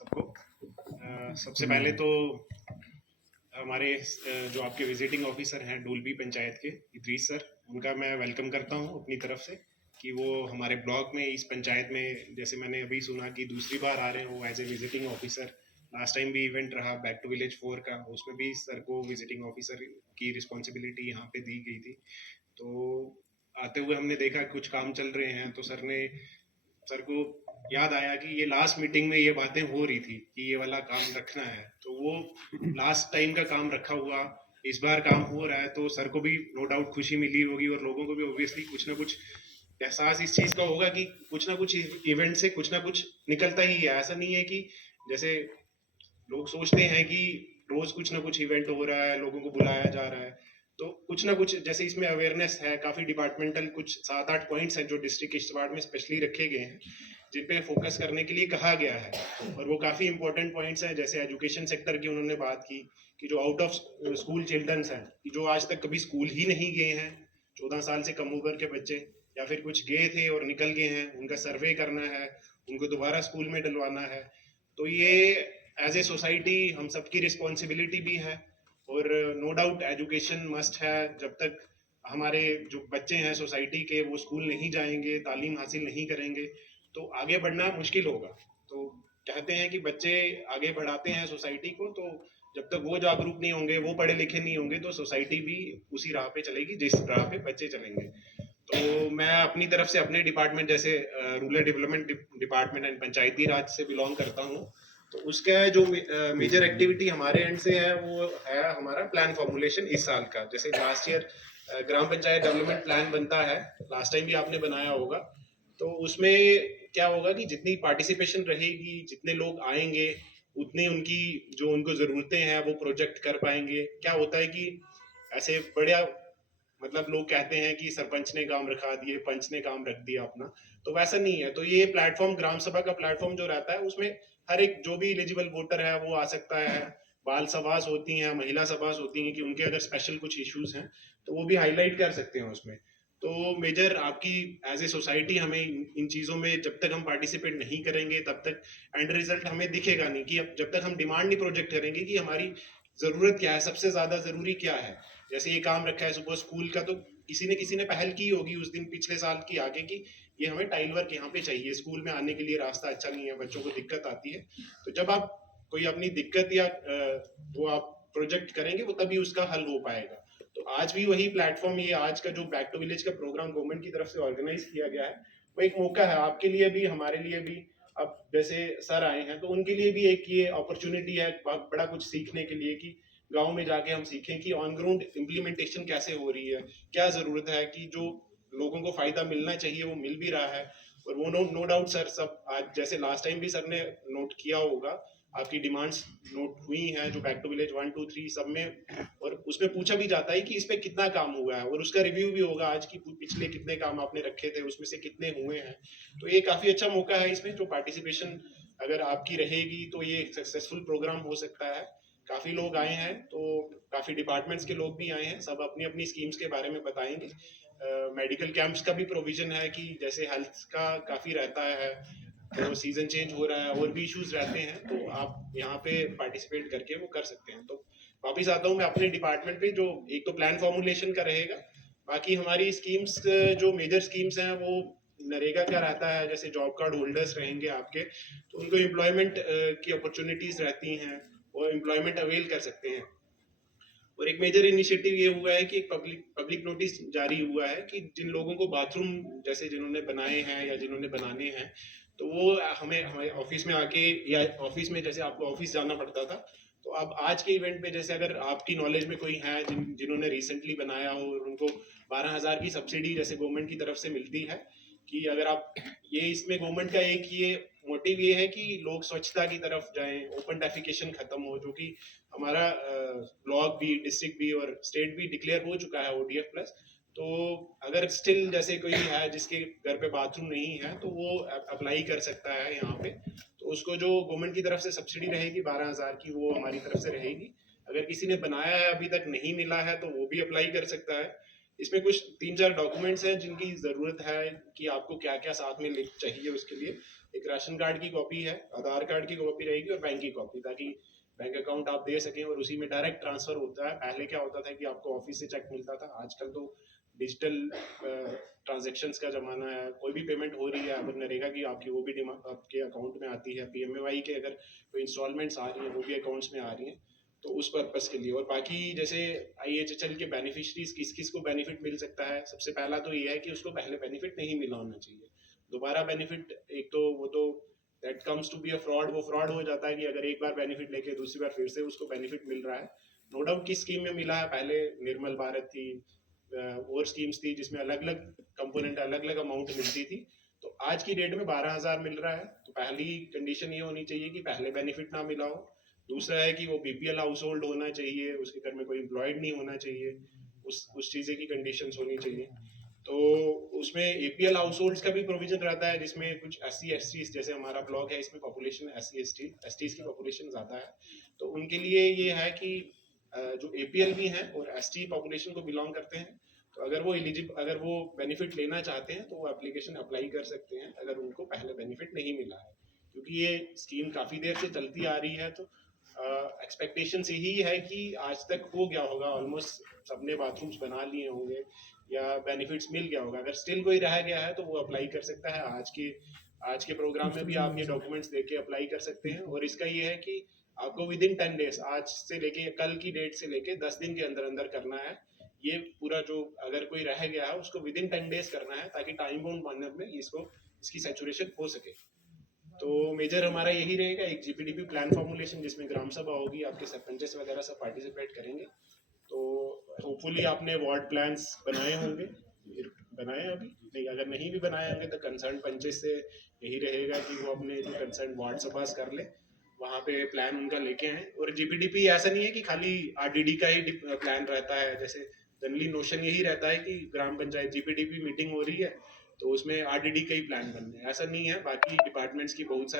सबको। सबसे पहले तो हमारे जो आपके विजिटिंग ऑफिसर हैं डोलबी पंचायत के इद्रीस सर, उनका मैं वेलकम करता हूं अपनी तरफ से कि वो हमारे ब्लॉक में इस पंचायत में, जैसे मैंने अभी सुना कि दूसरी बार आ रहे हैं वो as a visiting officer. Last time भी इवेंट रहा बैक टू विलेज 4 का, उसमें भी सर को विजिटिंग ऑफिसर की रिस्पॉन्सिबिलिटी यहाँ पे दी गई थी। तो आते हुए हमने देखा कुछ काम चल रहे हैं, तो सर को याद आया कि ये लास्ट मीटिंग में ये बातें हो रही थी कि ये वाला काम रखना है, तो वो लास्ट टाइम का काम रखा हुआ इस बार काम हो रहा है, तो सर को भी नो डाउट खुशी मिली होगी और लोगों को भी ऑब्वियसली कुछ ना कुछ एहसास इस चीज का होगा कि कुछ ना कुछ इवेंट से कुछ ना कुछ निकलता ही है। ऐसा नहीं है कि जैसे लोग सोचते हैं कि रोज कुछ ना कुछ इवेंट हो रहा है, लोगों को बुलाया जा रहा है, तो कुछ ना कुछ जैसे इसमें अवेयरनेस है, काफी डिपार्टमेंटल कुछ 7-8 पॉइंट्स हैं जो डिस्ट्रिक्ट किश्तवाड़ में स्पेशली रखे गए हैं, जिन पे फोकस करने के लिए कहा गया है। और वो काफी इंपॉर्टेंट पॉइंट्स हैं। जैसे एजुकेशन सेक्टर की उन्होंने बात की कि जो आउट ऑफ स्कूल चिल्ड्रंस हैं, कि जो आज तक कभी स्कूल ही नहीं गए हैं, 14 साल से कम उम्र के बच्चे, या फिर कुछ गए थे और निकल गए हैं, उनका सर्वे करना है, उनको दोबारा स्कूल में डलवाना है। तो ये एज ए सोसाइटी हम सबकी रिस्पॉन्सिबिलिटी भी है। और नो डाउट एजुकेशन मस्ट है। जब तक हमारे जो बच्चे हैं सोसाइटी के वो स्कूल नहीं जाएंगे, तालीम हासिल नहीं करेंगे, तो आगे बढ़ना मुश्किल होगा। तो कहते हैं कि बच्चे आगे बढ़ाते हैं सोसाइटी को, तो जब तक वो जागरूक नहीं होंगे, वो पढ़े लिखे नहीं होंगे, तो सोसाइटी भी उसी राह पे चलेगी जिस राह पे बच्चे चलेंगे। तो मैं अपनी तरफ से अपने डिपार्टमेंट, जैसे रूरल डेवलपमेंट डिपार्टमेंट एंड पंचायती राज से बिलोंग करता हूँ, तो उसका जो मेजर एक्टिविटी हमारे एंड से है वो है हमारा प्लान फॉर्मुलेशन इस साल का। जैसे लास्ट ईयर ग्राम पंचायत डेवलपमेंट प्लान बनता है, लास्ट टाइम भी आपने बनाया होगा, तो उसमें क्या होगा कि जितनी पार्टिसिपेशन रहेगी, जितने लोग आएंगे, उतनी उनकी जो उनको जरूरतें हैं वो प्रोजेक्ट कर पाएंगे। क्या होता है कि ऐसे बढ़िया, मतलब लोग कहते हैं कि सरपंच ने काम रखा दिए, पंच ने काम रख दिया अपना, तो वैसा नहीं है। तो ये प्लेटफॉर्म, ग्राम सभा का प्लेटफॉर्म जो रहता है, उसमें हर एक जो भी एलिजिबल वोटर है वो आ सकता है। बाल सभास होती हैं, महिला सभास होती हैं कि उनके अगर स्पेशल कुछ इश्यूज हैं तो वो भी हाईलाइट कर सकते हैं उसमें। तो मेजर आपकी एज ए सोसाइटी हमें इन चीज़ों में जब तक हम पार्टिसिपेट नहीं करेंगे तब तक एंड रिजल्ट हमें दिखेगा नहीं। कि अब जब तक हम डिमांड नहीं प्रोजेक्ट करेंगे कि हमारी ज़रूरत क्या है, सबसे ज़्यादा ज़रूरी क्या है। जैसे ये काम रखा है सुबह स्कूल का, तो किसी ने पहल की होगी उस दिन पिछले साल की आगे की, ये हमें टाइल वर्क यहाँ पे चाहिए, स्कूल में आने के लिए रास्ता अच्छा नहीं है, बच्चों को दिक्कत आती है। तो जब आप कोई अपनी दिक्कत या वो आप प्रोजेक्ट करेंगे, वो तभी उसका हल हो पाएगा। तो आज भी वही प्लेटफॉर्म, ये आज का जो बैक टू विलेज का प्रोग्राम गवर्नमेंट की तरफ से ऑर्गेनाइज किया गया है, वो एक मौका है आपके लिए भी, हमारे लिए भी। अब जैसे सर आए हैं तो उनके लिए भी एक ये अपॉर्चुनिटी है बड़ा कुछ सीखने के लिए, कि गांव में जाके हम सीखें कि ऑन ग्राउंड इम्प्लीमेंटेशन कैसे हो रही है, क्या जरूरत है, कि जो लोगों को फायदा मिलना चाहिए वो मिल भी रहा है। और वो नो डाउट सर, सब आज जैसे लास्ट टाइम भी सर ने नोट किया होगा, आपकी डिमांड्स नोट हुई हैं जो बैक टू विलेज 1 2 3 सब में, और उसमें पूछा भी जाता है कि इस पे कितना काम हुआ है, और उसका रिव्यू भी होगा आज की पिछले कितने काम आपने रखे थे, उसमें से कितने हुए हैं। तो ये काफी अच्छा मौका है इसमें, जो पार्टिसिपेशन अगर आपकी रहेगी तो ये सक्सेसफुल प्रोग्राम हो सकता है। काफी लोग आए हैं, तो काफी डिपार्टमेंट्स के लोग भी आए हैं, सब अपनी अपनी स्कीम्स के बारे में बताएंगे। मेडिकल कैंप्स का भी प्रोविजन है, कि जैसे हेल्थ का काफी रहता है, तो सीजन चेंज हो रहा है और भी इश्यूज रहते हैं, तो आप यहाँ पे पार्टिसिपेट करके वो कर सकते हैं। तो वापिस आता हूँ मैं अपने डिपार्टमेंट पे, जो एक तो प्लान फॉर्मुलेशन का रहेगा, बाकी हमारी स्कीम्स, जो मेजर स्कीम्स हैं वो नरेगा का रहता है। जैसे जॉब कार्ड होल्डर्स रहेंगे आपके, तो उनको एम्प्लॉयमेंट की अपॉर्चुनिटीज रहती हैं, और एम्प्लॉयमेंट अवेल कर सकते हैं। और एक मेजर इनिशिएटिव ये हुआ है कि एक पब्लिक नोटिस जारी हुआ है कि जिन लोगों को बाथरूम जैसे जिन्होंने बनाए हैं या जिन्होंने बनाने हैं, तो वो हमें हमारे ऑफिस में आके, या ऑफिस में जैसे आपको ऑफिस जाना पड़ता था, तो अब आज के इवेंट में जैसे अगर आपकी नॉलेज में कोई है जिन्होंने रिसेंटली बनाया हो और उनको 12,000 की सब्सिडी जैसे गवर्नमेंट की तरफ से मिलती है, कि अगर आप ये, इसमें गवर्नमेंट का एक ये मोटिव ये है कि लोग स्वच्छता की तरफ जाएं, ओपन डेफिकेशन खत्म हो, जो कि हमारा ब्लॉक भी, डिस्ट्रिक्ट भी और स्टेट भी डिक्लेयर हो चुका है ODF प्लस। तो अगर स्टिल जैसे कोई है जिसके घर पे बाथरूम नहीं है, तो वो अप्लाई कर सकता है यहाँ पे। तो उसको जो गवर्नमेंट की तरफ से सब्सिडी रहेगी 12,000 की, वो हमारी तरफ से रहेगी। अगर किसी ने बनाया है अभी तक नहीं मिला है, तो वो भी अप्लाई कर सकता है। इसमें कुछ 3-4 डॉक्यूमेंट्स हैं जिनकी ज़रूरत है कि आपको क्या-क्या साथ में ले चाहिए उसके लिए। एक राशन कार्ड की कॉपी है, आधार कार्ड की कॉपी रहेगी और बैंक की कॉपी, ताकि बैंक अकाउंट आप दे सकें और उसी में डायरेक्ट ट्रांसफ़र होता है। पहले क्या होता था कि आपको ऑफ़िस से चेक मिलता था, आजकल तो डिजिटल ट्रांज़ैक्शंस का ज़माना है। कोई भी पेमेंट हो रही है, अब नरेगा की आपकी वो भी आपके अकाउंट में आती है, पीएमएवाई के अगर कोई इंस्टॉलमेंट्स आ रही हैं, वो भी अकाउंट्स में आ रही हैं। तो उस पर्पस के लिए। और बाकी जैसे आईएचएचएल के बेनिफिशरीज किस किस को बेनिफिट मिल सकता है, सबसे पहला तो ये है कि उसको पहले बेनिफिट नहीं मिला होना चाहिए। दोबारा बेनिफिट, एक तो वो तो that comes to be a fraud, वो फ्रॉड हो जाता है कि अगर एक बार बेनिफिट लेके दूसरी बार फिर से उसको बेनिफिट मिल रहा है। नो डाउट किस स्कीम में मिला है, पहले निर्मल भारत थी, और स्कीम्स थी जिसमें अलग अलग कंपोनेंट, अलग अलग अमाउंट मिलती थी। तो आज की डेट में 12,000 मिल रहा है। तो पहली कंडीशन ये होनी चाहिए कि पहले बेनिफिट ना मिला हो। दूसरा है कि वो बीपीएल हाउस होल्ड होना चाहिए, उसके घर में कोई एम्प्लॉयड नहीं होना चाहिए, उस चीज़ें की कंडीशंस होनी चाहिए। तो उसमें एपीएल हाउस होल्ड्स का भी प्रोविजन रहता है, जिसमें कुछ एससी एसटी, जैसे हमारा ब्लॉक है, इसमें पॉपुलेशन एससी एसटी की पॉपुलेशन ज़्यादा है। तो उनके लिए ये है कि जो एपीएल भी हैं और एसटी पॉपुलेशन को बिलोंग करते हैं, तो अगर वो बेनिफिट लेना चाहते हैं तो वो एप्लीकेशन अप्लाई कर सकते हैं, अगर उनको पहले बेनिफिट नहीं मिला है। क्योंकि ये स्कीम काफ़ी देर से चलती आ रही है, तो एक्सपेक्टेशन यही है कि आज तक हो गया होगा, ऑलमोस्ट सबने बाथरूम्स बना लिए होंगे या बेनिफिट्स मिल गया होगा। अगर स्टिल कोई रह गया है तो वो अप्लाई कर सकता है। आज के प्रोग्राम में भी आप ये डॉक्यूमेंट्स देके अप्लाई कर सकते हैं। और इसका ये है कि आपको विद इन 10 डेज, आज से लेके कल की डेट से लेके 10 दिन के अंदर अंदर करना है। ये पूरा जो अगर कोई रह गया है उसको विद इन 10 डेज करना है, ताकि टाइम बाउंड मैनर में इसकी सैचुरेशन हो सके। तो मेजर हमारा यही रहेगा, एक जीपीडीपी प्लान फॉर्मुलेशन जिसमें ग्राम सभा होगी, आपके सरपंचेस वगैरह सब पार्टिसिपेट करेंगे। तो होपफुली आपने वार्ड प्लान्स बनाए होंगे, बनाए अभी नहीं, अगर नहीं भी बनाए होंगे तो कंसर्न पंचायत से यही रहेगा कि वो अपने जो कंसर्न वार्ड सभा कर ले, वहाँ पे प्लान उनका लेके आए। और जीपीडीपी ऐसा नहीं है कि खाली आरडीडी का ही प्लान रहता है। जैसे जनरली नोशन यही रहता है कि ग्राम पंचायत जीपीडीपी मीटिंग हो रही है तो उसमें आरडीडी का ही प्लान बनना है, ऐसा नहीं है। बाकी डिपार्टमेंट्स की बहुत सारी